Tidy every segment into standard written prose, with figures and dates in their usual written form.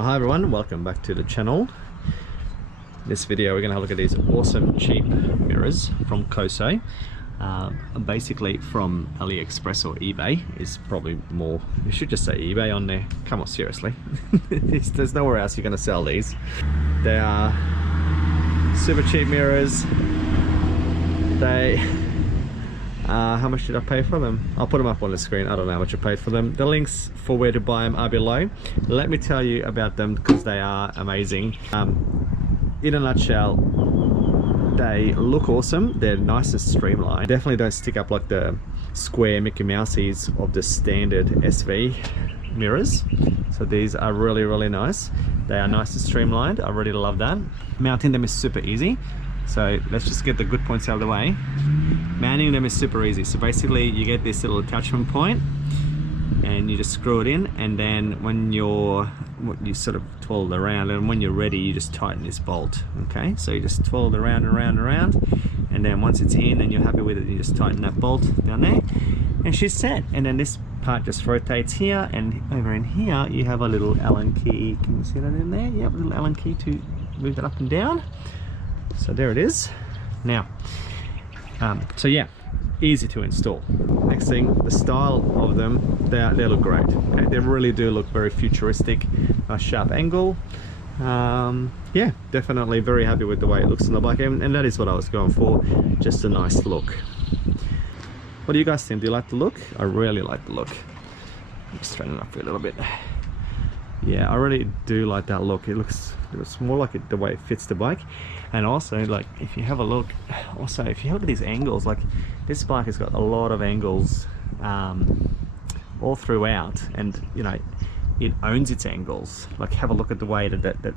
Hi everyone, welcome back to the channel. This video we're going to have a look at these awesome cheap mirrors from Koso. Basically from AliExpress or eBay is probably more, you should just say eBay on there. Come on, seriously. There's nowhere else you're going to sell these. They are super cheap mirrors. How much did I pay for them? I'll put them up on the screen. I don't know how much I paid for them. The links for where to buy them are below. Let me tell you about them because they are amazing. In a nutshell, they look awesome. They're nice and streamlined. Definitely don't stick up like the square Mickey Mousies of the standard SV mirrors. So these are really, really nice. They are nice and streamlined. I really love that. Mounting them is super easy. So let's just get the good points out of the way. Mounting them is super easy. So basically you get this little attachment point and you just screw it in, and then when you sort of twirl it around, and when you're ready you just tighten this bolt. Okay, so you just twirl it around and around and around, and then once it's in and you're happy with it, you just tighten that bolt down there and she's set. And then this part just rotates here, and over in here you have a little Allen key. Can you see that in there? Yep, a little Allen key to move it up and down. So there it is. Now, so yeah, easy to install. Next thing, the style of them, they look great. Okay, they really do look very futuristic, a sharp angle. Yeah, definitely very happy with the way it looks on the bike, and that is what I was going for, just a nice look. What do you guys think? Do you like the look? I really like the look. Let me straighten it up for a little bit. Yeah, I really do like that look. It looks more like the way it fits the bike. And also, like, if you have a look, also if you look at these angles, like this bike has got a lot of angles all throughout, and you know, it owns its angles. Like, have a look at the way that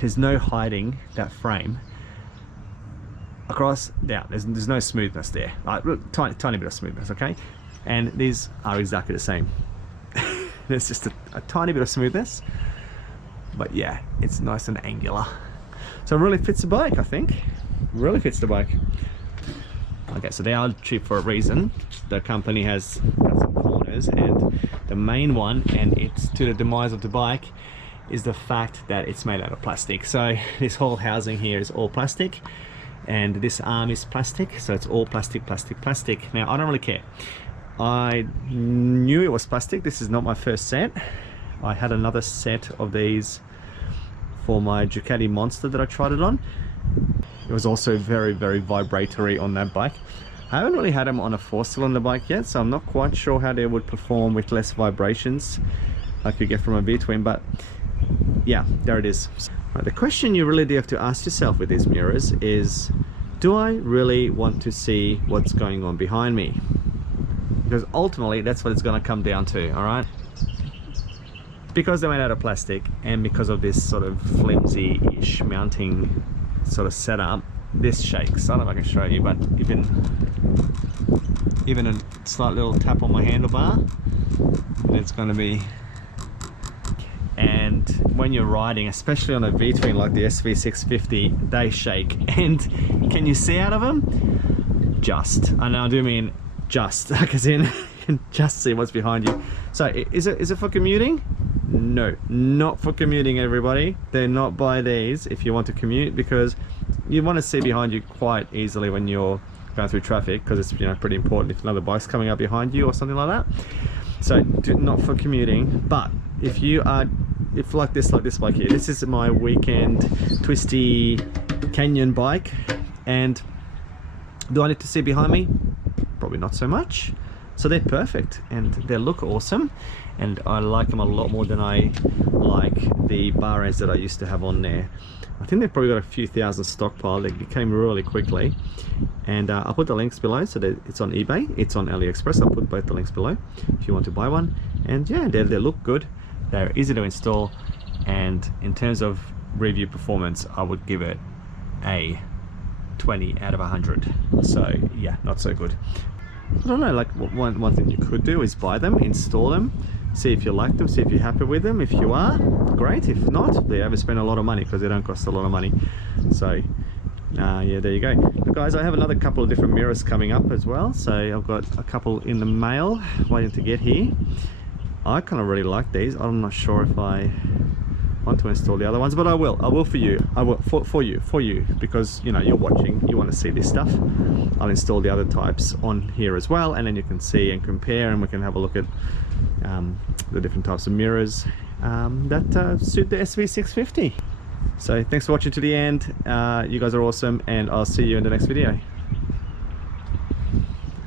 there's no hiding that frame across. Yeah, there's no smoothness there. Like, tiny bit of smoothness, okay? And these are exactly the same. There's just a tiny bit of smoothness, but yeah, it's nice and angular. So it really fits the bike, I think. Really fits the bike. Okay, so they are cheap for a reason. The company has got some corners, and the main one, and it's to the demise of the bike, is the fact that it's made out of plastic. So this whole housing here is all plastic, and this arm is plastic, so it's all plastic, plastic, plastic. Now, I don't really care. I knew it was plastic. This is not my first set. I had another set of these for my Ducati Monster that I tried it on. It was also very, very vibratory on that bike. I haven't really had them on a 4-cylinder bike yet, so I'm not quite sure how they would perform with less vibrations like you get from a V-twin, but yeah, there it is. Right, the question you really do have to ask yourself with these mirrors is, do I really want to see what's going on behind me? Because ultimately that's what it's going to come down to. All right, because they're made out of plastic, and because of this sort of flimsy-ish mounting sort of setup, this shakes. I don't know if I can show you, but even a slight little tap on my handlebar and it's going to be. And when you're riding, especially on a V-twin like the SV650, they shake. And can you see out of them? Just, and I do mean just, like as in you can just see what's behind you. So is it for commuting? No, not for commuting, everybody. They're not by these if you want to commute, because you want to see behind you quite easily when you're going through traffic, because it's, you know, pretty important if another bike's coming up behind you or something like that. So not for commuting. But if you are, if like this bike here, this is my weekend twisty canyon bike, and do I need to see behind me? Probably not so much. So they're perfect, and they look awesome, and I like them a lot more than I like the bar ends that I used to have on there. I think they've probably got a few thousand stockpile. They came really quickly, and I'll put the links below. So that it's on eBay, it's on AliExpress. I'll put both the links below if you want to buy one. And yeah, they look good, they're easy to install, and in terms of review performance, I would give it a 20 out of 100. So yeah, not so good. I don't know, like one thing you could do is buy them, install them, see if you like them, see if you're happy with them. If you are, great. If not, they haven't spent a lot of money, because they don't cost a lot of money. So yeah, there you go. But guys, I have another couple of different mirrors coming up as well. So I've got a couple in the mail waiting to get here. I kind of really like these. I'm not sure if I want to install the other ones, but I will for you. I will for you, because you know, you're watching, you want to see this stuff. I'll install the other types on here as well, and then you can see and compare, and we can have a look at the different types of mirrors that suit the SV650. So thanks for watching to the end. You guys are awesome, and I'll see you in the next video.